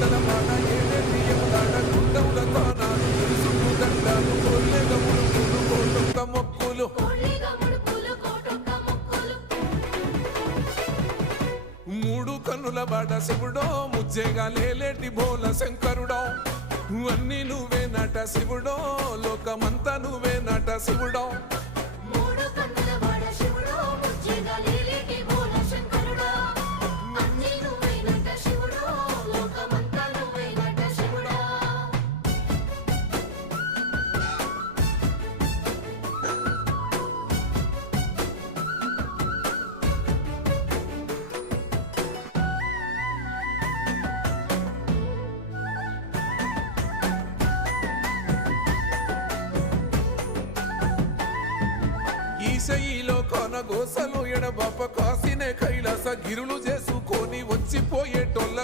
కొండల మాట ఏడేటి యములాడ గుండములతో నాను తెలుసుకు దండాలు కోళ్ళెగ ముడుపులు కోటొక్క మొక్కులు మూడు కన్నుల బాట శివుడో ముజ్జేగా లేలేటి బోల శంకరుడో అన్ని నువ్వే నట శివుడో లోకమంతా నువ్వే నట శివుడో ఈశయిలో కొనగోసలు ఎడబాప కాసినే కైలాస గిరులు చేసుకొని వచ్చిపోయేటోళ్ళ